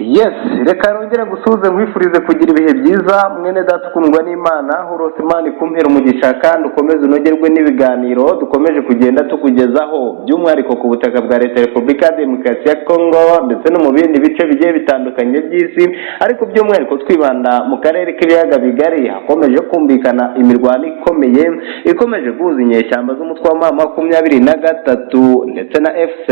Yes, reka rongera gusuhuza nkwifurize kugira ibihe byiza mwene data ukundwa n'Imana urose Imana ikumpera umugisha kandi ukomeze unogerwe n'ibiganiro dukomeje kugenda tukugezaho by'umwihariko ku butaka bwa Leta ya Repubulika ya Demokarasi ya Congo ndetse no mu bindi bice bigiye bitandukanye by'isi, ariko by'umwihariko twibanda mu karere k'ibiyaga bigari hakomeje kumvikana imirwano ikomeye ikomeje guhuza inyeshyamba z'umutwe wa M23 ndetse na FC,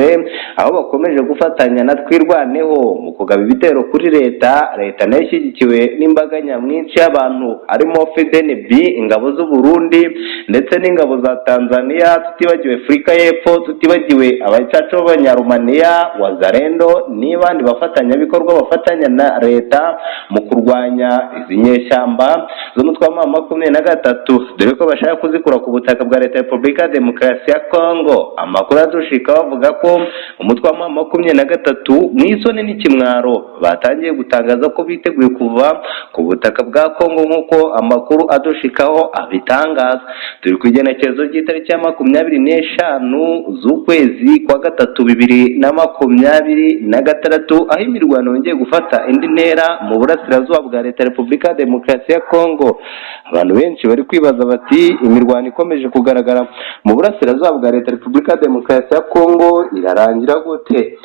aho bakomeje gufatanya na twirwaneho mu kugaba ibitero kuri leta nayo ishyigikiwe n'imbaga nyamwinshi y'abantu harimo FDNB, ingabo z'u Burundi ndetse n'ingabo za Tanzania, tutibagiwe Afurika y'Epfo, tutibagiwe abacacu b'Abanyarumaniya, Wazalendo n'abandi bafatanyabikorwa bafatanya na leta mu kurwanya izi nyeshyamba z'umutwe wa M23, dore ko bashaka kuzikura ku butaka bwa Leta ya Repubulika ya Demokarasi ya Congo. Amakuru adushika bavuga ko umutwe wa M23 mu isoni n'ikimwaro batangiye gutangaza ko biteguye kuva ku butaka bwa Congo nk'uko amakuru adushikaho abitangaza. Turi ku igenekerezo ry'itariki ya 25 z'ukwezi kwa gatatu 2026, aho imirwano yongeye gufata indi ntera mu burasirazuba bwa Leta ya Repubulika ya Demokarasi ya Congo. Abantu benshi bari kwibaza bati imirwano ikomeje kugaragara mu burasirazuba bwa Leta ya Repubulika ya Demokarasi ya Congo irarangira gute?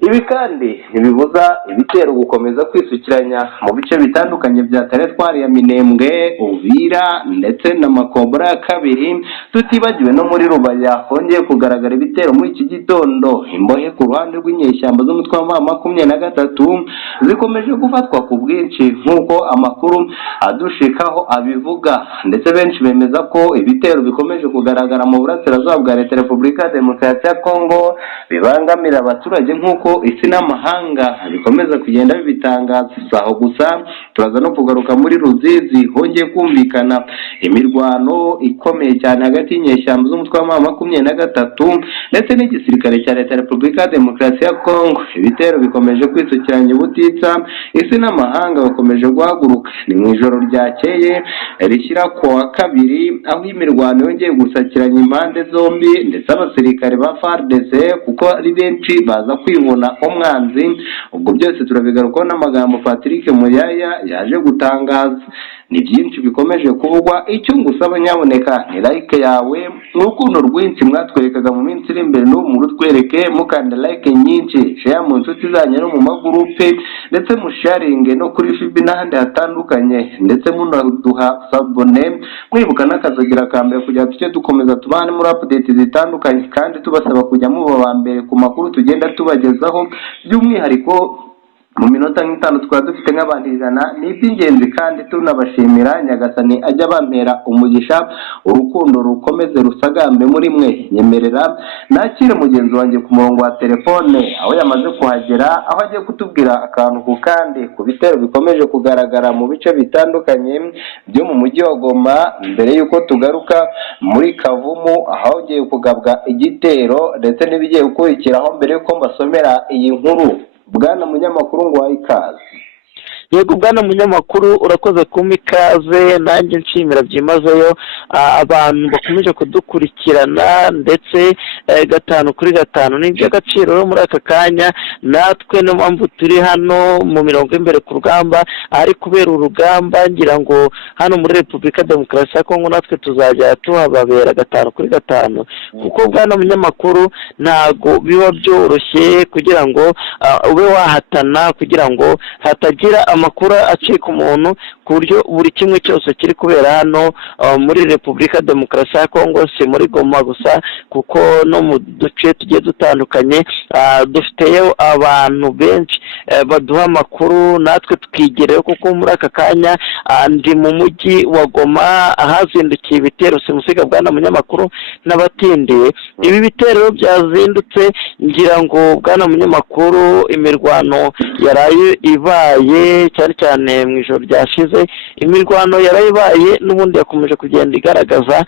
Ibi kandi ntibibuza ibitero gukomeza kwisukiranya mu bice bitandukanye bya teritwari ya Minembwe, Uvira ndetse na Makombora ya kabiri, tutibagiwe no muri Rubaya hongeye kugaragara ibitero muri iki gitondo. Imbohe ku ruhande rw'inyeshyamba z'umutwe wa M23 zikomeje gufatwa ku bwinshi nk'uko amakuru adushikaho abivuga, ndetse benshi bemeza ko ibitero bikomeje kugaragara mu burasirazuba bwa Leta ya Repubulika ya Demokarasi ya Congo bibangamira abaturage nk'uko isi n'amahanga bikomeza kugenda bibitangaza. Aho gusa turaza no kugaruka muri Ruzizi hongeye kumvikana imirwano ikomeye cyane hagati y'inyeshyamba z'umutwe wa M23 ndetse n'igisirikare cya Leta ya Repubulika ya Demokarasi ya Congo. Ibitero bikomeje kwisukiranya ubutitsa, isi n'amahanga bakomeje guhaguruka. Ni mu ijoro ryakeye rishyira ku wa kabiri, aho imirwano yongeye gusakiranya impande zombi ndetse abasirikare ba FARDC kuko ari benshi baza kwibona umwanzi. Ubwo byose turabigarukaho n'amagambo Patrick Muyaya yaje gutangaza. Ni byinshi bikomeje kuvugwa, icyo ngusaba nyaboneka ni like yawe n'urukundo rwinshi mwatwerekaga mu minsi iri imbere n'ubu murutwereke, mukanda like nyinshi, share mu nshuti zanyu no mu magurupe, ndetse musharinge no kuri FB n'ahandi hatandukanye, ndetse munaduha sabone mwibuka n'akazagira kambere kugira tujye dukomeza tubane muri update zitandukanye, kandi tubasaba kujya muba ba mbere ku makuru tugenda tubagezaho, by'umwihariko mu minota nk'itanu twaba dufite nk'abantu 100. Ni iby'ingenzi kandi tunabashimira. Nyagasani ajya bampera umugisha, urukundo rukomeze rusagambe muri mwe. Nyemerera nakire mugenzi wanjye ku murongo wa telefone aho yamaze kuhagera, aho agiye kutubwira akantu ku kandi ku bitero bikomeje kugaragara mu bice bitandukanye byo mu mujyi wa Goma, mbere y'uko tugaruka muri Kavumu aho ugiye kugabwa igitero ndetse n'ibigiye gukurikiraho, mbere y'uko mbasomera iyi nkuru. Bwana munyamakuru ngo ikaze. Yego bwana munyamakuru, urakoze kumpa ikaze, nanjye nshimira byimazeyo abantu bakomeje kudukurikirana ndetse 5 kuri 5 ni iby'agaciro muri aka kanya. Natwe no mpamvu turi hano mu mirongo imbere ku rugamba, ari kubera urugamba ngira ngo hano muri Repubulika ya Demokarasi ya Kongo natwe tuzajya tuhababera 5 kuri 5, kuko bwana munyamakuru ntago biba byoroshye kugira ngo ube wahatana, kugira ngo hatagira amakuru acika umuntu, ku buryo buri kimwe cyose kiri kubera hano muri Repubulika ya Demokarasi ya Kongo, si muri Goma gusa kuko no mu duce tugiye dutandukanye dufiteyo abantu benshi baduha amakuru, natwe tukigereyo kuko muri aka kanya ndi mu mujyi wa Goma ahazindukiye ibitero simusiga bwana munyamakuru n'abatindiye. Ibi bitero byazindutse ngira ngo bwana munyamakuru imirwano yaraye ibaye cyane cyane mu ijoro ryashize imirwano yarayibaye n'ubundi yakomeje kugenda igaragaza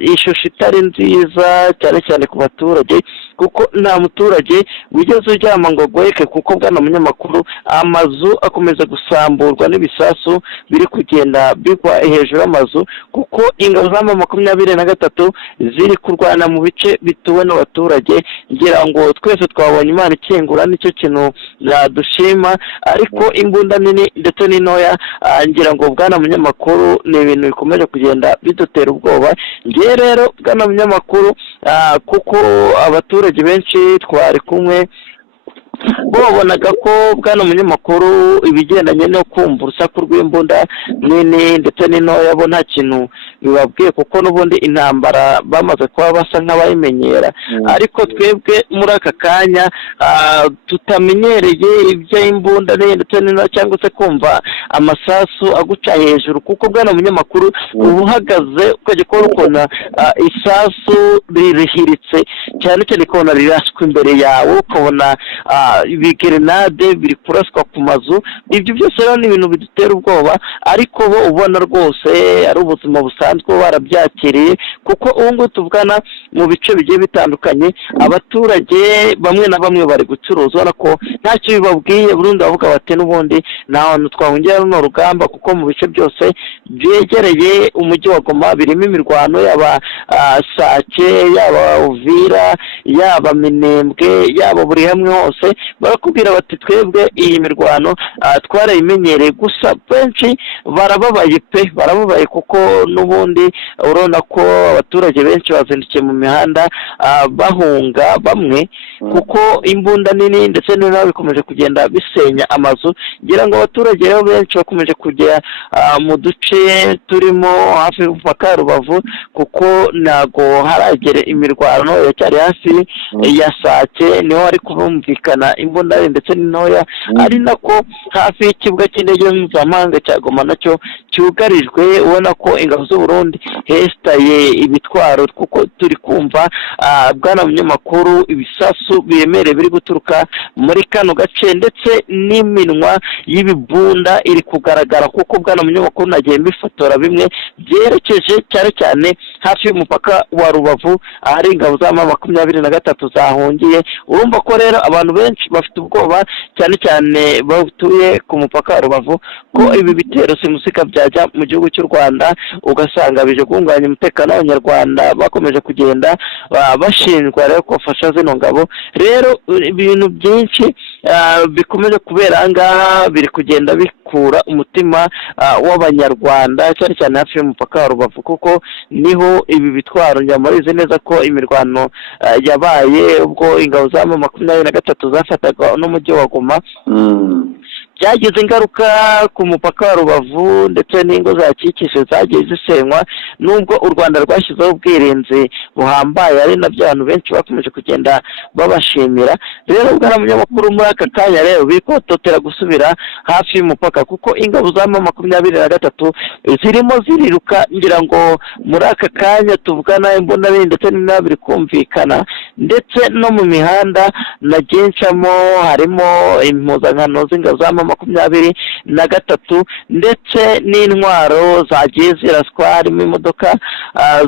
ishusho itari nziza cyane cyane ku baturage, kuko nta muturage wigeze uryama ngo agoheke, kuko bwana munyamakuru amazu akomeza gusamburwa n'ibisasu biri kugenda bigwa hejuru y'amazu, kuko ingabo za M23 ziri kurwana mu bice bituwe n'abaturage. Ngira ngo twese twabonye Imana ikingura, nicyo kintu dushima, ariko imbunda nini ndetse n'intoya ngira ngo bwana munyamakuru ni ibintu bikomeje kugenda bidutera ubwoba. Ngiye rero bwana munyamakuru kuko abaturage benshi twari kumwe bobonaga ko bwana munyamakuru ibigendanye no kumva urusaku rw'imbunda nini ndetse n'intoya bo nta kintu bibabwiye, kuko n'ubundi intambara bamaze kuba basa nk'abayimenyera. Ariko twebwe muri aka kanya tutamenyereye iby'imbunda ndetse n'intoya cyangwa se kumva amasasu aguca hejuru, kuko bwana munyamakuru uba uhagaze ukajya kubona ukuntu isasu ririhiritse cyane cyane ukabona riraswa imbere yawe, ukabona ibigerenade biri kuraswa ku mazu. Ibyo byose rero ni ibintu bidutera ubwoba, ariko bo ubona rwose ari ubuzima busanzwe barabyakiriye, kuko ubu ngubu tuvugana mu bice bigiye bitandukanye abaturage bamwe na bamwe bari gucuruza, ubona ko ntacyo bibabwiye, burundu bavuga bati n'ubundi nta hantu twahungira runo rugamba, kuko mu bice byose byegereye umujyi wa Goma birimo imirwano, yaba Sake, yaba Uvira, yaba Minembwe, yaba buri hamwe hose barakubwira bati twebwe iyi mirwano twarayimenyereye. Gusa benshi barababaye pe, barababaye, kuko n'ubundi urabona ko abaturage benshi bazindukiye mu mihanda bahunga bamwe, kuko imbunda nini ndetse n'intoya bikomeje kugenda bisenya amazu. Ngira ngo abaturage rero benshi bakomeje kujya mu duce turimo hafi y'umupaka Rubavu, kuko ntago haragera imirwano, yacyari hafi ya Sake niho hari kubumvikana imbunda ndetse n'intoya, ari nako hafi y'ikibuga cy'indege mpuzamahanga cya Goma nacyo cyugarijwe. Ubona ko ingabo z'u Burundi hesitaye ibitwaro, kuko turi kumva bwana munyamakuru ibisasu biremereye biri guturuka muri kano gace, ndetse n'iminwa y'ibibunda iri kugaragara, kuko bwana munyamakuru nagiye mbifotora bimwe byerekeje cyane cyane hafi y'umupaka wa Rubavu ahari ingabo za M23 zahungiye. Urumva ko rero abantu benshi bafite ubwoba cyane cyane batuye ku mupaka wa Rubavu ko ibi bitero simusika byajya mu gihugu cy'u Rwanda, ugasanga bije guhungabanya umutekano w'Abanyarwanda. Bakomeje kugenda bashinjwa rero ko bafasha zino ngabo. Rero ibintu byinshi bikomeje kubera ahangaha biri kugenda bikura umutima w'Abanyarwanda cyane cyane hafi y'umupaka wa Rubavu, kuko niho ibi bitwaro nyamurize neza ko imirwano yabaye ubwo ingabo za M23 zafataga n'umujyi wa Goma. Byagize ingaruka ku mupaka wa Rubavu ndetse n'ingo zakikije zagiye zisenywa, nubwo u Rwanda rwashyizeho ubwirinzi buhambaye, ari nabyo abantu benshi bakomeje kugenda babashimira. Rero bwana munyamakuru muri aka kanya rero bikototera gusubira hafi y'umupaka, kuko ingabo za M23 zirimo ziriruka. Ngira ngo muri aka kanya tuvugana imbunda ndetse n'intoya biri kumvikana, ndetse no mu mihanda nagiye ncamo harimo impuzankano z'ingabo za M23 ndetse n'intwaro zagiye ziraswa, harimo imodoka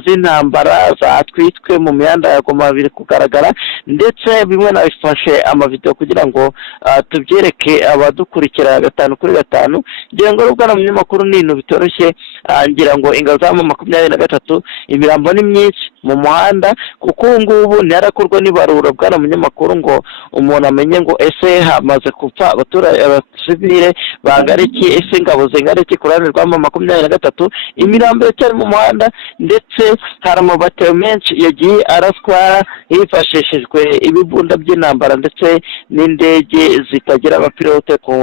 z'intambara zatwitswe mu mihanda ya Goma biri kugaragara, ndetse bimwe nabifashe amavideo kugira ngo tubyereke abadukurikira 5/5. Ngira ngo rubwana munyamakuru ni ibintu bitoroshye. Ngira ngo ingabo za M23 imirambo ni myinshi mu muhanda, kuko ngubu ntiyarakorwa n'ibarura bwana munyamakuru ngo umuntu amenye ngo ese hamaze kupfa abasivile bangariki, ese ingabo zingariki ku ruhande rwa M23. Imirambo cyari mu muhanda, ndetse hari amabatero menshi yagiye araswa hifashishijwe ibibunda by'intambara ndetse n'indege zitagira abapilote ku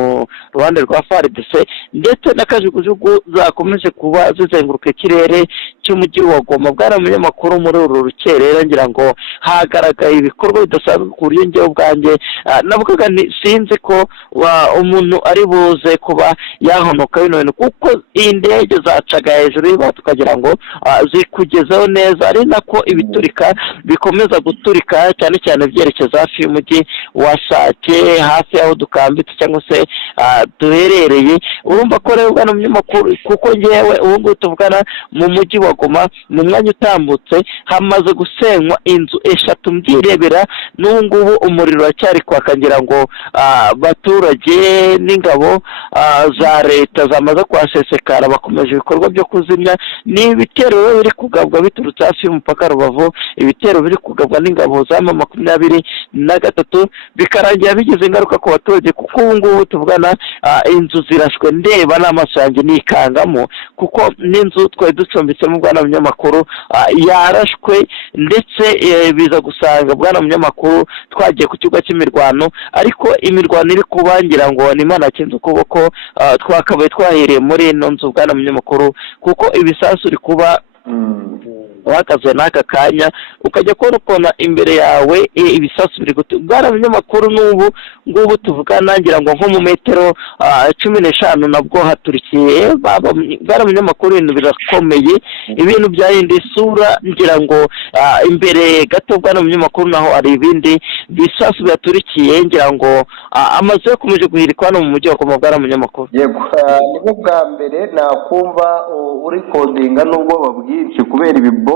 ruhande rwa FARDC, ndetse n'akajugujugu zakomeje kuba kuba zizenguruka ikirere cy'umujyi wa Goma. Bwana munyamakuru, muri uru rukerera ngira ngo hagaragaye ibikorwa bidasanzwe ku buryo njyewe ubwanjye navugaga sinzi ko umuntu ari buze kuba yahonoka bino bintu, kuko indege zacaga hejuru y'ibati tukagira ngo zikugezeho neza, ari nako ibiturika bikomeza guturika cyane cyane byerekeza hafi y'umujyi wa Sake, hafi y'aho dukambitse cyangwa se duherereye. Urumva ko rero bwana munyamakuru, kuko ngewe ubu ngubu tuvugana mu mujyi wa Goma, mu mwanya utambutse hamaze gusenywa inzu 3 mbyirebera, n'ubu ngubu umuriro uracyari kwaka. Ngira ngo abaturage n'ingabo za leta zamaze kwasesekara, bakomeje ibikorwa byo kuzimya. Ni ibitero biri kugabwa biturutse hafi y'umupaka Rubavu, ibitero biri kugabwa n'ingabo za M23, bikarangira bigize ingaruka ku baturage, kuko ubu ngubu tuvugana inzu zirashwe ndeba n'amaso yanjye nikangamo, kuko n'inzu twari ducumbitsemo bwana munyamakuru yarashwe, ndetse biza gusanga bwana munyamakuru twagiye ku kigo cy'imirwano, ariko imirwano iri kubangira ngo ni Imana yakinze ukuboko, twakabaye twahereye muri ino nzu bwana munyamakuru, kuko ibisasu uri kuba wakaze n'aka kanya ukajya kubona imbere yawe ibisasu biri bwana munyamakuru. N'ubu ngubu tuvugana ngira ngo nko mu metero 15 nabwo haturikiye bwana munyamakuru. Ibintu birakomeye, ibintu byahinduye isura. Ngira ngo imbere gato bwana munyamakuru naho ari ibindi bisasu byaturikiye, ngira ngo amazu yakomeje guhirikwa no mu mujyi wa Goma bwana munyamakuru. Yego, nibwo bwa mbere nakumva uri kodinga n'ubwoba bwinshi kubera ibibombe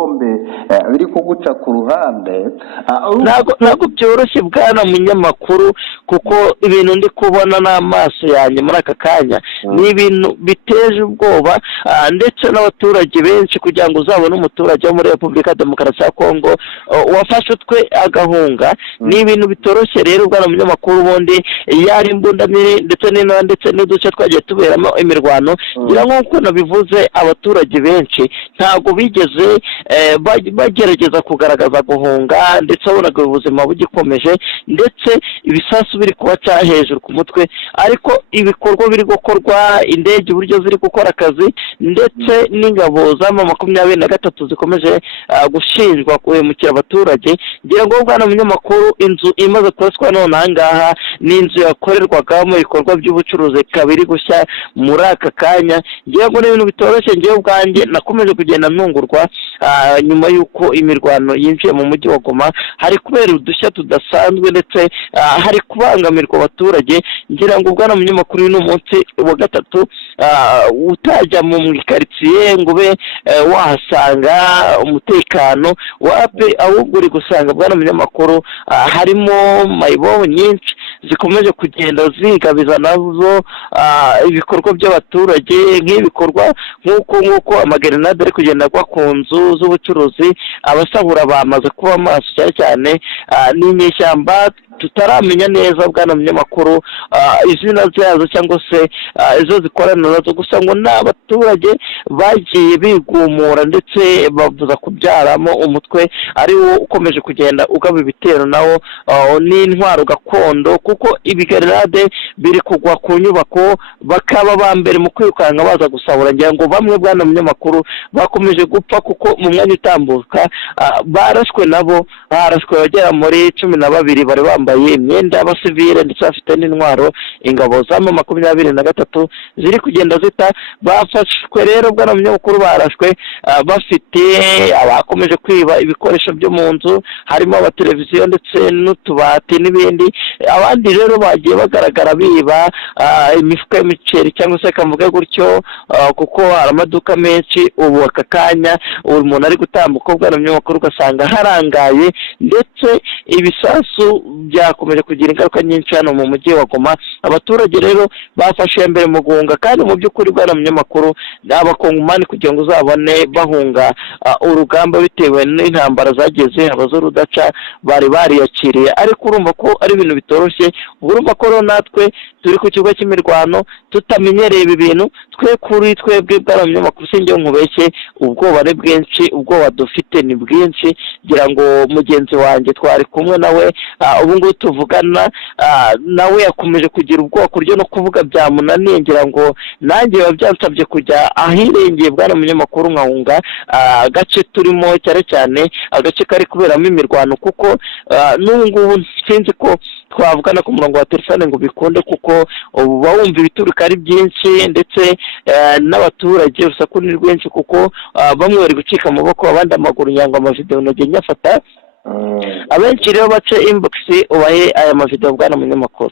biri kuguca ku ruhande. Ntabwo byoroshye bwana munyamakuru, kuko ibintu ndi kubona n'amaso yanjye muri aka kanya ni ibintu biteje ubwoba, ndetse n'abaturage benshi. Kugira ngo uzabone umuturage wo muri Repubulika Demokarasi ya Kongo wafashe utwe agahunga, ni ibintu bitoroshye. Rero bwana munyamakuru, ubundi yari imbundamire ndetse n'intara ndetse n'uduce twagiye tuberamo imirwano, ngira nk'uko nabivuze, abaturage benshi ntabwo bigeze bagerageza kugaragaza guhunga, ndetse wabonaga ubuzima bugikomeje, ndetse ibisasu biri kubaca hejuru ku mutwe. Ariko ibikorwa biri gukorwa, indege uburyo ziri gukora akazi, ndetse n'ingabo za M23 zikomeje gushinjwa guhemukira abaturage. Ngira ngo bwana munyamakuru, inzu imaze kuraswa none aha ngaha ni inzu yakorerwagamo ibikorwa by'ubucuruzi, kabiri gushya muri aka kanya. Ngira ngo n'ibintu bitoroshye. Ngewe ubwanjye nakomeje kugenda ntungurwa nyuma y'uko imirwano yinjiye mu mujyi wa Goma, hari kubera udushya tudasanzwe, ndetse hari kubangamirwa abaturage. Ngira ngo bwana munyamakuru, uyu ni umunsi wa gatatu utajya mu ikaritsiye ngo ube wahasanga umutekano wape, ahubwo uri gusanga bwana munyamakuru harimo mayibobo nyinshi zikomeje kugenda zigabiza nazo ibikorwa by'abaturage, nk'ibikorwa nk'uko amagrenade ari kugenda agwa ku nzu z'ubucuruzi. Abasahura bamaze kuba maso cyane cyane, n'inyeshyamba tutaramenya neza bwana munyamakuru izina ryazo cyangwa se izo zikorana nazo, gusa ngo n'abaturage bagiye bigumura, ndetse bavuza kubyaramo umutwe ari wo ukomeje kugenda ugaba ibitero nawo n'intwaro gakondo, kuko ibigarade biri kugwa ku nyubako, bakaba ba mbere mu kwirukanka baza gusahura. Ngira ngo bamwe bwana munyamakuru bakomeje gupfa, kuko mu mwanya utambuka barashwe nabo, barashwe bagera muri 12 bari bambaye imyenda y'abasivile, ndetse bafite n'intwaro. Ingabo za M23 ziri kugenda zita bafashwe. Rero bwana munyamakuru, barashwe bafite abakomeje kwiba ibikoresho byo mu nzu, harimo amateleviziyo ndetse n'utubati n'ibindi. Abandi rero bagiye bagaragara biba imifuka y'imiceri cyangwa se akavuga gutyo, kuko hari amaduka menshi. Ubu aka kanya umuntu ari gutambuka bwana munyamakuru ugasanga harangaye, ndetse ibisasu byakomeje kugira ingaruka nyinshi hano mu mujyi wa Goma. Abaturage rero bafashe mbere mu guhunga, kandi mu by'ukuri bwana munyamakuru, n'abakongomani kugira ngo uzabone bahunga urugamba bitewe n'intambara zagiye zihaba z'urudaca, bari bariyakiriye. Ariko urumva ko ari ibintu bitoroshye. Urumva ko rero natwe turi ku kigo cy'imirwano tutamenyereye ibi bintu. Twebwe bwana munyamakuru, sinjye nkubeshye, ubwoba ari bwinshi, ubwoba dufite ni bwinshi. Ngira ngo mugenzi wanjye twari kumwe nawe ubu ngubu ngubu tuvugana nawe yakomeje kugira ubwoba ku buryo no kuvuga byamunaniye, ngira ngo nanjye biba byansabye kujya ahirengeye bwana munyamakuru nkahunga agace turimo, cyane cyane agace kari kuberamo imirwano, kuko n'ubu ngubu sinzi ko twavugana ku murongo wa telefone ngo bikunde, kuko uba wumva ibituruka ari byinshi ndetse n'abaturage urusaku ni rwinshi, kuko bamwe bari gucika amaboko abandi amaguru, nyangwa amavideo nagiye nyafata. Abenshi rero bace inbox ubahe aya mavideo bwana munyamakuru.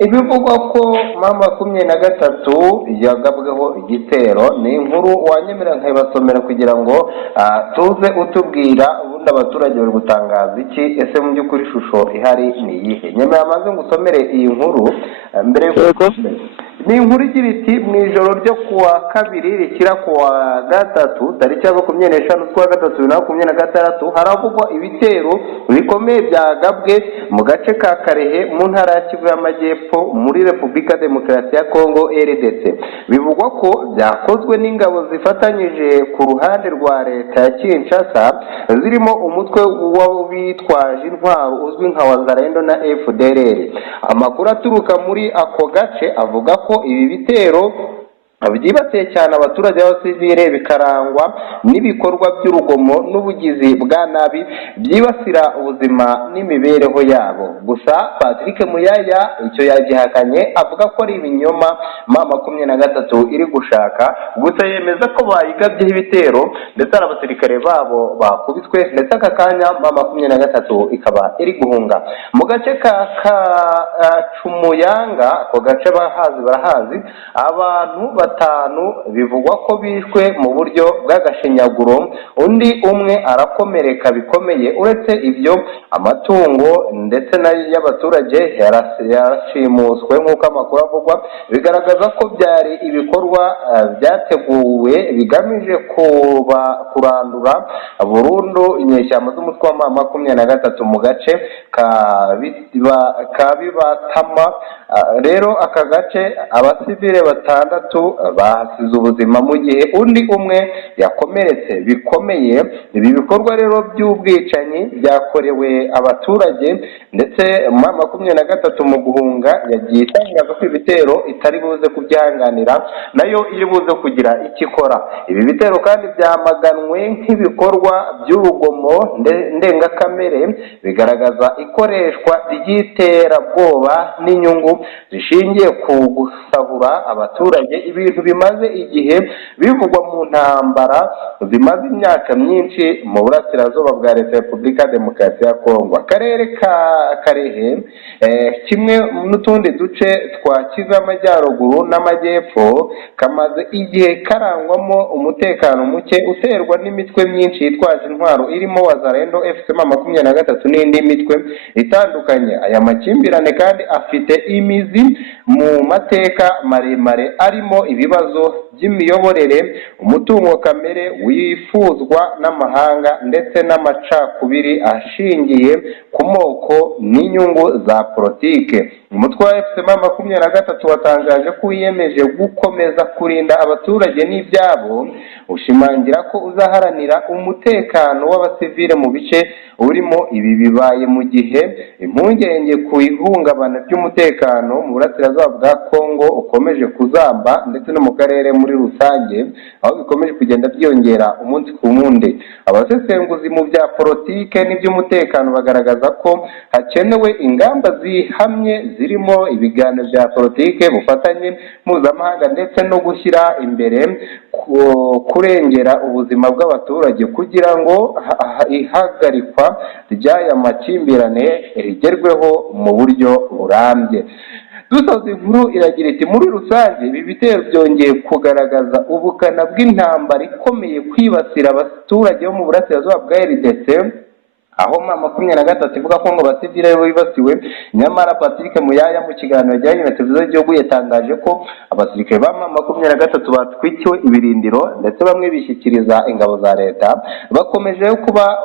Ibivugwa ko M23 yagabweho igitero ni inkuru wanyemera nkayibasomera kugira ngo tuze utubwira ubundi abaturage bari gutangaza iki, ese mu by'ukuri ishusho ihari ni iyihe? Nyemera maze ngusomere iyi nkuru mbere y'uko ni inkuru igira iti mu ijoro ryo kuwa kabiri rikira kuwa gatatu tariki ya 25 z'ukwa gatatu 2026 haravugwa ibitero bikomeye byagabwe mu gace ka Karehe mu ntara ya Kivu y'Amajyepfo muri Repubulika Demokarasi ya Kongo RDC. Bivugwa ko byakozwe n'ingabo zifatanyije ku ruhande rwa leta ya Kinshasa zirimo umutwe w'abitwaje intwaro uzwi nka Wazalendo na FDLR. Amakuru aturuka muri ako gace avuga ko ibi bitero byibasiye cyane abaturage b'abasivile bikarangwa n'ibikorwa by'urugomo n'ubugizi bwa nabi byibasira ubuzima n'imibereho yabo. Gusa Patrick Muyaya icyo yagihakanye avuga ko ari ibinyoma M23 iri gushaka, gusa yemeza ko bayigabyeho ibitero ndetse abasirikare babo bakubitwe, ndetse aka kanya M23 ikaba iri guhunga mu gace ka Cumuyanga. Ako gace barahazi abantu batanu bivugwa ko bishwe mu buryo bw'agashinyaguro, undi umwe arakomereka bikomeye. Uretse ibyo amatungo ndetse y'abaturage yarashimuswe nk'uko amakuru avugwa, bigaragaza ko byari ibikorwa byateguwe bigamije kurandura burundu inyeshyamba z'umutwe wa M23 mu gace ka Bibatama. Rero aka gace abasivile 6 bahasize ubuzima mu gihe undi umwe yakomeretse bikomeye. Ibi bikorwa rero by'ubwicanyi byakorewe abaturage, ndetse M23 mu guhunga yagiye itangaza ko ibitero itari buze kubyihanganira, nayo iri buze kugira icyo ikora. Ibi bitero kandi byamaganwe nk'ibikorwa by'urugomo ndengakamere, bigaragaza ikoreshwa ry'iterabwoba n'inyungu zishingiye ku gusahura abaturage, ibintu bimaze igihe bivugwa mu ntambara zimaze imyaka myinshi mu burasirazuba bwa leta ya Repubulika Demokarasi ya Kongo. Akarere ka Karehe kimwe n'utundi duce twa Kivu y'Amajyaruguru n'Amajyepfo kamaze igihe karangwamo umutekano muke uterwa n'imitwe myinshi yitwaje intwaro irimo Wazalendo, M23 n'indi mitwe itandukanye. Aya makimbirane kandi afite imizi mu mateka maremare arimo ibibazo by'imiyoborere, umutungo kamere wifuzwa n'amahanga, ndetse n'amacakubiri ashingiye ku moko n'inyungu za politike. Umutwe wa M23 watangaje ko wiyemeje gukomeza kurinda abaturage n'ibyabo, ushimangira ko uzaharanira umutekano w'abasivile mu bice urimo. Ibi bibaye mu gihe impungenge ku ihungabana ry'umutekano mu burasirazuba bwa Kongo ukomeje kuzamba, ndetse no mu karere muri rusange, aho bikomeje kugenda byongera umunsi ku wundi. Abasesenguzi mu bya politike n'iby'umutekano bagaragaza ko hakenewe ingamba zihamye zirimo ibiganiro bya politike, ubufatanye mpuzamahanga, ndetse no gushyira imbere kurengera ubuzima bw'abaturage kugira ngo ihagarikwa ry'aya makimbirane rigerweho mu buryo burambye. Dusoza inkuru iragira iti muri rusange ibi bitero byongeye kugaragaza ubukana bw'intambara ikomeye kwibasira abaturage bo mu burasirazuba bwa RDC, aho M23 ivuga ko ngo basivile bibasiwe. Nyamara Patrick Muyaya mu kiganiro yajyanye na televiziyo y'igihugu yatangaje ko abasirikare ba M23 batwikiwe ibirindiro, ndetse bamwe bishyikiriza ingabo za leta. Bakomeje kuba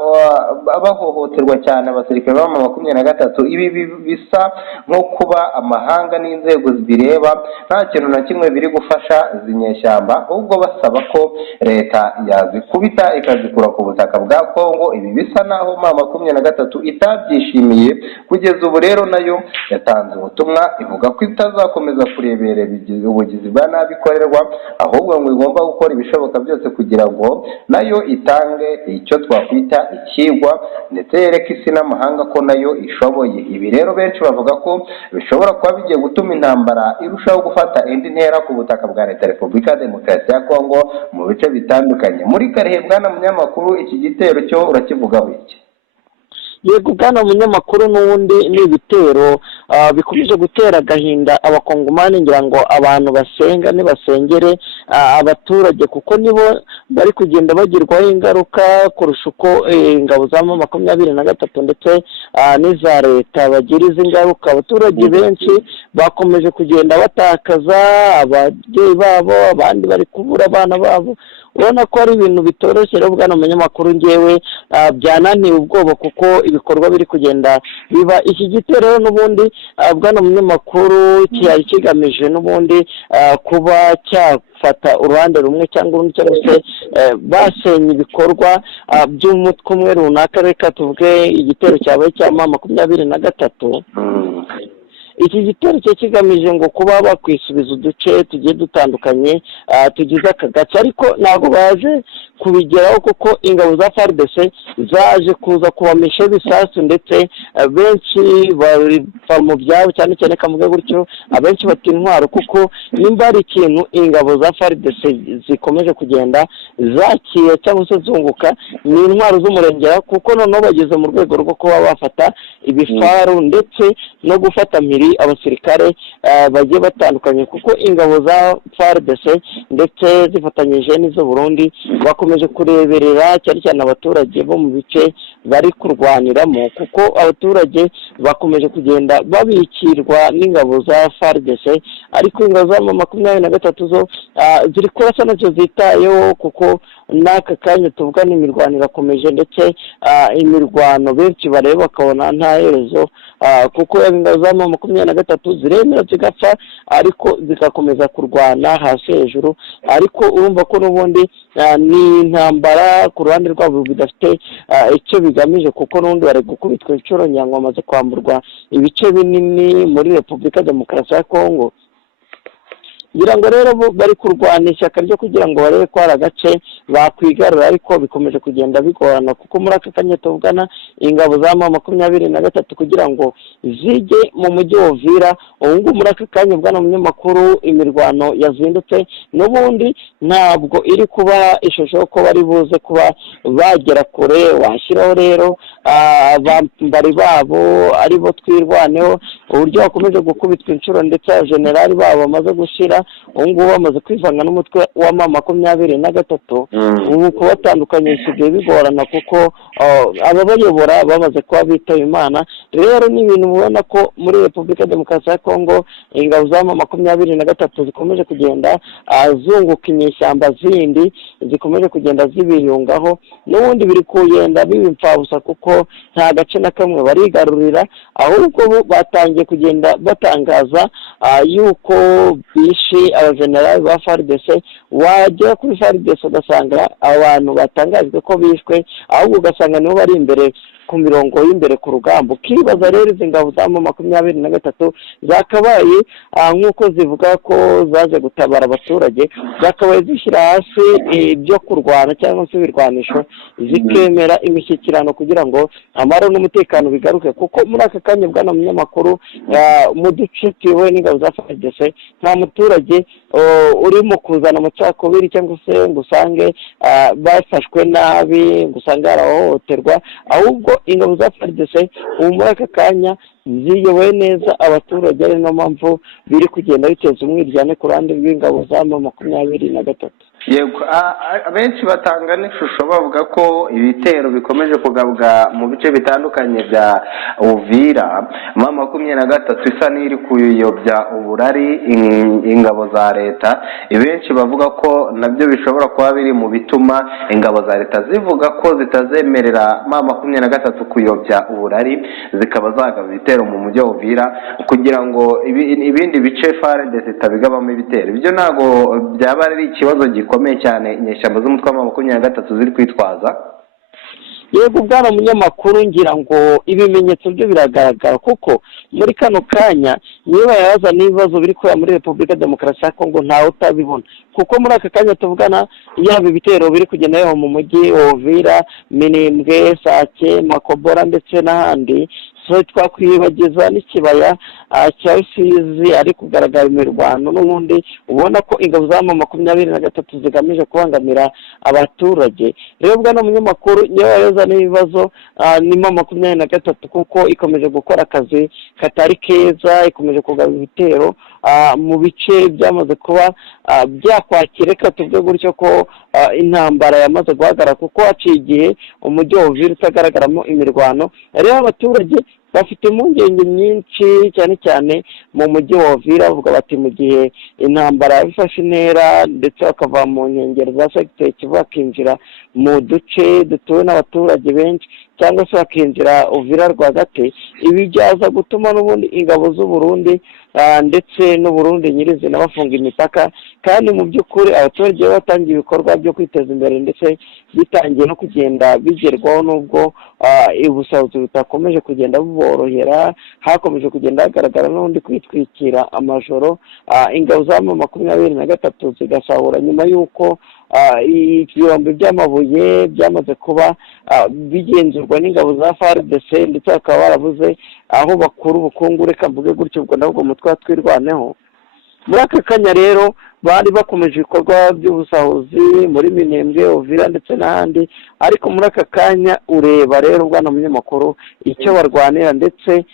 bahohoterwa cyane abasirikare ba M23. Ibi bisa nko kuba amahanga n'inzego zibireba nta kintu na kimwe biri gufasha zinyeshyamba, ahubwo basaba ko leta yazikubita ikazikura ku butaka bwa Kongo. Ibi bisa naho M23 itabyishimiye. Kugeza ubu rero nayo yatanze ubutumwa ivuga ko itazakomeza kurebera ubugizi bwa nabi ikorerwa, ahubwo ngo igomba gukora ibishoboka byose kugira ngo nayo itange icyo twakwita ikigwa ndetse yereke isi n'amahanga ko nayo ishoboye. Ibi rero benshi bavuga ko bishobora kuba bigiye gutuma intambara irushaho gufata indi ntera ku butaka bwa Leta Repubulika ya Demokarasi ya Kongo mu bice bitandukanye. Muri Karehe bwana munyamakuru, iki gitero cyo urakivugaho iki? Yego bwana munyamakuru, n'ubundi ni ibitero bikomeje gutera agahinda abakongomani, ngira ngo abantu basenga nibasengere abaturage kuko nibo bari kugenda bagirwaho ingaruka kurusha uko ingabo za M23 ndetse n'iza leta bagira izi ngaruka. Abaturage benshi bakomeje kugenda batakaza ababyeyi babo, abandi bari kubura abana babo. Urabona ko ari ibintu bitoroshye rero bwana munyamakuru, ngewe byananiye ubwoba kuko ibikorwa biri kugenda biba. Iki gitero n'ubundi bwana munyamakuru cyari kigamije n'ubundi kuba cyafata uruhande rumwe cyangwa urundi, cyangwa se basenya ibikorwa by'umutwe umwe runaka. Reka tuvuge igitero cyabaye cya M23. Iki gitero cyo kigamije ngo kuba bakwisubiza uduce tugiye dutandukanye tugize aka gace, ariko ntabwo baje kubigeraho kuko ingabo za FARDC zaje kuza kubamisha ibisasu, ndetse benshi bava mu byabo, cyane cyane kamuge gutyo, abenshi bata intwaro kuko nimba hari ikintu ingabo za FARDC zikomeje kugenda zakiye cyangwa se zunguka ni intwaro z'umurengera, kuko noneho bageze mu rwego rwo kuba bafata ibifaru ndetse no gufata mpiri abasirikare bagiye batandukanye, kuko ingabo za FARDC ndetse zifatanyije n'izo Burundi bakomeje kureberera cyane cyane abaturage bo mu bice bari kurwaniramo, kuko abaturage bakomeje kugenda babikirwa n'ingabo za FARDC, ariko ingabo za M23 zo ziri kurasa nacyo zitayeho, kuko n'aka kanya tuvuga n'imirwano irakomeje, ndetse imirwano benshi bareba bakabona nta herezo, kuko ingabo za M23 ziremera zigapfa ariko zikakomeza kurwana hasi hejuru. Ariko urumva ko n'ubundi ni intambara ku ruhande rwabo bidafite icyo bigamije, kuko n'ubundi bari gukubitwa inshuro nyangwa bamaze kwamburwa ibice binini muri Repubulika Demokarasi ya Kongo. ngira ngo rero bari kurwana ishyaka ryo kugira ngo barebe ko hari agace bakwigarura, ariko bikomeje kugenda bigorana, kuko muri aka kanya tuvugana ingabo za M23 kugira ngo zige mu mujyi wa Uvira. Ubu ngubu muri aka kanya bwana munyamakuru imirwano yazindutse, n'ubundi ntabwo iri kuba ishusho ko bari buze kuba bagera kure. Washyiraho rero abambari babo aribo twirwaneho, uburyo bakomeje gukubitwa inshuro, ndetse abajenerali babo bamaze gushira, ubu ngubu bamaze kwivanga n'umutwe wa M23. ubu kubatandukanya bisigaye bigorana, kuko ababayobora bamaze kuba bitaba Imana. Rero ni ibintu mubona ko muri Repubulika Demokarasi ya Kongo ingabo za M23 zikomeje kugenda zunguka inyeshyamba zindi, zikomeje kugenda zibiyungaho, n'ubundi biri kugenda bibimfabusa, kuko nta gace na kamwe barigarurira, ahubwo batangiye kugenda batangaza yuko bishe abajenerali ba FARDC. Wajya kuri FARDC ugasanga abantu batangajwe ko bishwe, ahubwo ugasanga nibo bari imbere ku mirongo y'imbere ku rugamba. Ukibaza rero izi ngabo za M23 zakabaye nk'uko zivuga ko zaje gutabara abaturage, zakabaye zishyira hasi ibyo kurwana cyangwa se ibirwanisho, zikemera imishyikirano kugira ngo amahoro n'umutekano bigaruke, kuko muri aka kanya bwana munyamakuru mu duce tuyobowe n'ingabo za FARDC nta muturage urimo kuzana amacakubiri cyangwa se ngo usange bafashwe nabi, ngo usange harahohoterwa, ahubwo ingabo za FARDC ubu muri aka kanya ziyoboye neza abaturage, ari no mpamvu biri kugenda biteza umwiryane ku ruhande rw'ingabo za M23. Yego, abenshi batanga n'ishusho bavuga ko ibitero bikomeje kugabwa mu bice bitandukanye bya Uvira. M23 isa n'iri kuyobya uburari ingabo za leta. Benshi bavuga ko nabyo bishobora kuba biri mu bituma ingabo za leta zivuga ko zitazemerera M23 kuyobya uburari, zikaba zagaba ibitero mu mujyi wa Uvira kugira ngo ibindi bice FARDC zitabigabamo ibitero. Ibyo ntago byaba ari ikibazo gikomeye cyane inyeshyamba z'umutwe wa M23 ziri kwitwaza. yego bwana munyamakuru, ngira ngo ibimenyetso byo biragaragara kuko muri kano kanya niba yaza n'ibibazo biri kubera muri Repubulika Demokarasi ya Kongo ntawe utabibona, kuko muri aka kanya tuvugana yaba ibitero biri kugenda yaho mu mujyi wa Uvira, Minembwe, Sake, Makobora ndetse n'ahandi. So twakwibagiza n'ikibaya cya Rusizi ari kugaragara imirwano n'ubundi ubona ko ingabo za M23 zigamije kubangamira abaturage. Rero bwana munyamakuru niyo yaza n'ibibazo ni M23 kuko ikomeje gukora akazi katari keza, ikomeje kugaba ibitero mu bice byamaze kuba byakwakireka tuvuge gutyo ko intambara yamaze guhagarara, kuko haciye igihe umujyi wa Uvira utagaragaramo imirwano. Rero abaturage bafite impungenge nyinshi cyane cyane mu mujyi wa Uvira, bavuga bati mu gihe intambara yabifashe intera ndetse bakava mu nkengero za secteur Kivu bakinjira mu duce dutuwe n'abaturage benshi cyangwa se bakinjira Uvira rwagati, ibi byaza gutuma n'ubundi ingabo z'u Burundi ndetse n'u Burundi nyirizina bafunga imipaka, kandi mu by'ukuri abaturage batangiye ibikorwa byo kwiteza imbere ndetse bitangiye no kugenda bigerwaho, nubwo ubusahuzi butakomeje kugenda buborohera, hakomeje kugenda hagaragara n'undi kwitwikira amajoro. Ingabo za M23 zigasahura nyuma y'uko ibirombe by'amabuye byamaze kuba bigenzurwa n'ingabo za FARDC, ndetse bakaba barabuze aho bakura ubukungu, reka mvuge gutyo, ubwo nabwo umutwe twirwaneho. Muri aka kanya rero bari bakomeje ibikorwa by'ubusahuzi muri Minembwe, Uvira ndetse n'ahandi, ariko muri aka kanya ureba rero bwana munyamakuru icyo barwanira ndetse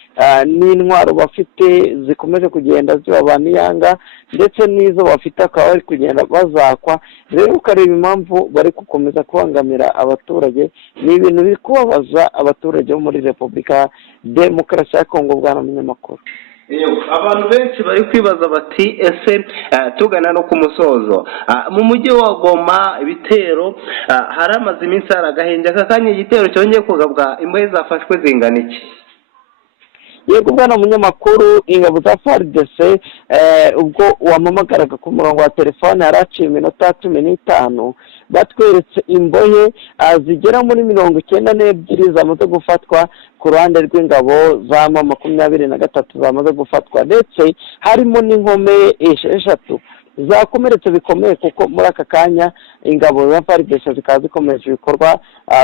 n'intwaro bafite zikomeje kugenda zibabana iyanga, ndetse n'izo bafite akaba bari kugenda bazakwa. Rero ukareba impamvu bari gukomeza kubangamira abaturage, ni ibintu biri kubabaza abaturage bo muri Repubulika Demokarasi ya Kongo bwana munyamakuru. Abantu benshi bari kwibaza bati ese tugana no ku musozo mu mujyi wa Goma ibitero hari amaze iminsi hari agahinda kakanye igitero cyongeye kugabwa, imbohe zafashwe zingana iki? Yego bwana munyamakuru, ingabo za FARDC ubwo wamamagaraga ku murongo wa telefone haraciye iminota 15 batweretse imbohe zigera muri 92 zamaze gufatwa ku ruhande rw'ingabo za M23 zamaze gufatwa, ndetse harimo n'inkome 6 zakomeretse bikomeye, kuko muri aka kanya ingabo za FARDC zikaba zikomeje ibikorwa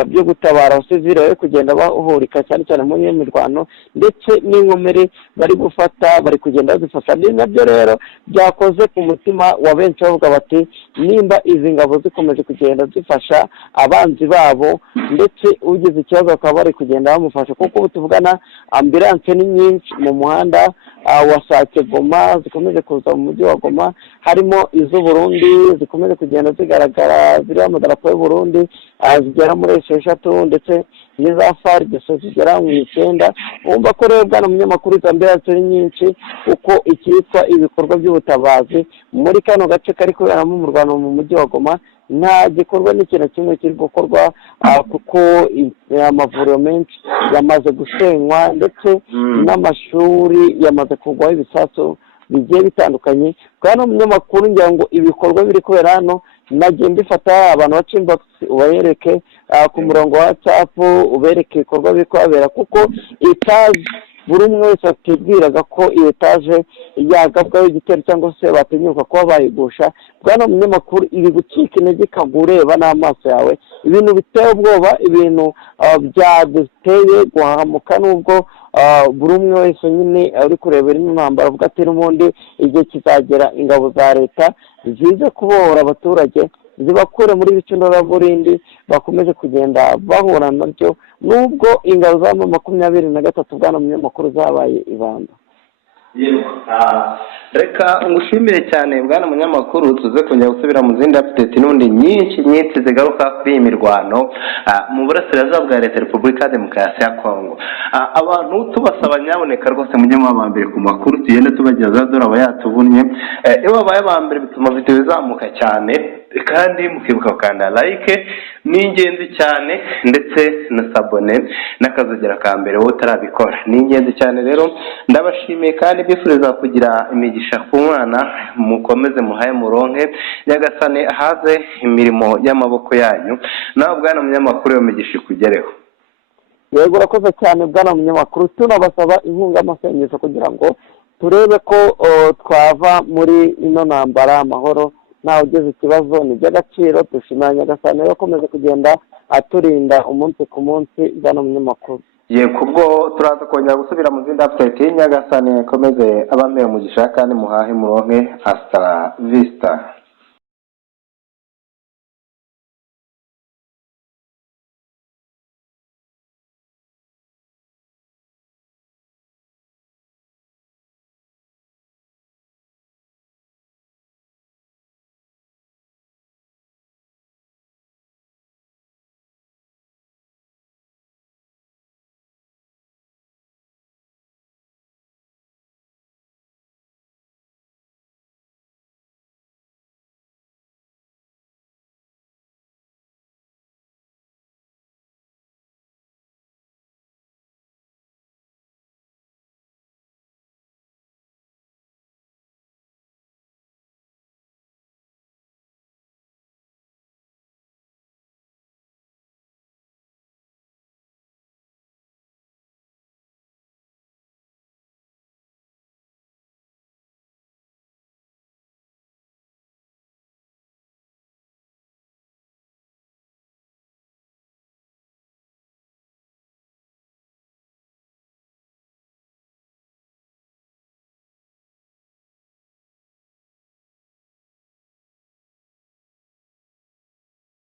byo gutabara abasivile bari kugenda bahurika cyane cyane mu mirwano, ndetse n'inkomere bari gufata bari kugenda bazifasha. Ni nabyo rero byakoze ku mutima wa benshi bavuga bati nimba izi ngabo zikomeje kugenda zifasha abanzi babo, ndetse ugize ikibazo bakaba bari kugenda bamufasha, kuko tuvugana ambulance ni nyinshi mu muhanda wa Sake Goma zikomeje kuza mu mujyi wa Goma, harimo iz'u Burundi zikomeje kugenda zigaragara ziri amadarapo y'u Burundi zigera muri 6 ndetse n'iza FARDC zigera mu 9. Umva ko rero bwana munyamakuru ambulance ni nyinshi, uko ikitwa ibikorwa by'ubutabazi muri kano gace kari kuberamo mu Rwanda mu mujyi wa Goma nta gikorwa n'ikintu kimwe kiri gukorwa, kuko amavuriro menshi yamaze gusenywa ndetse n'amashuri yamaze kugwaho ibisasu bigiye bitandukanye. Bwana munyamakuru, ngira ngo ibikorwa biri kubera hano nagiye mbifata abantu baca inbox ubayereke ku murongo wa WhatsApp, ubereke ibikorwa biri kubera, kuko itazi buri umwe wese atibwiraga ko iyo etaje yagabwaho igitero cyangwa se batinyuka kuba bayigusha. Bwana munyamakuru, ibi gucika intege kagureba n'amaso yawe, ibintu biteye ubwoba, ibintu byaduteye guhahamuka, nubwo buri umwe wese nyine uri kurebera intambara avuga ati n'ubundi igihe kizagera ingabo za leta zize kubohora abaturage, zibakure muri bice ndoragurindi bakomeje kugenda bahura nabyo, nubwo ingabo za M23 bwana munyamakuru zabaye ibanda. Reka ngushimire cyane bwana munyamakuru, tuze kongera gusubira mu zindi update n'undi nyinshi zigaruka kuri iyi mirwano mu burasirazuba bwa leta Repubulika Demokarasi ya Kongo. Abantu tubasaba nyaboneka rwose mujye mubambere ku makuru tugenda tubageza dore aba yatuvunnye, iyo babaye abambere bituma video izamuka cyane, kandi mukibuka gukanda like ni ingenzi cyane, ndetse na sabone n'akazogera ka mbere wowe utarabikora ni ingenzi cyane. Rero ndabashimiye kandi kandi bifuriza kugira imigisha ku mwana, mukomeze muhaye muronke, nyagasani haze imirimo y'amaboko yanyu. Nawe bwana munyamakuru iyo migisha ikugereho. Yego urakoze cyane bwana munyamakuru, tunabasaba inkunga y'amasengesho kugira ngo turebe ko twava muri ino ntambara amahoro ntawe ugeze ikibazo. Ni iby'agaciro, dushimira nyagasani yakomeje kugenda aturinda umunsi ku munsi bwana munyamakuru. Kubwo turaza kongera gusubira mu zindi update, nyagasani komeze abamera umugisha kandi muhahe muronke. Hasta vista.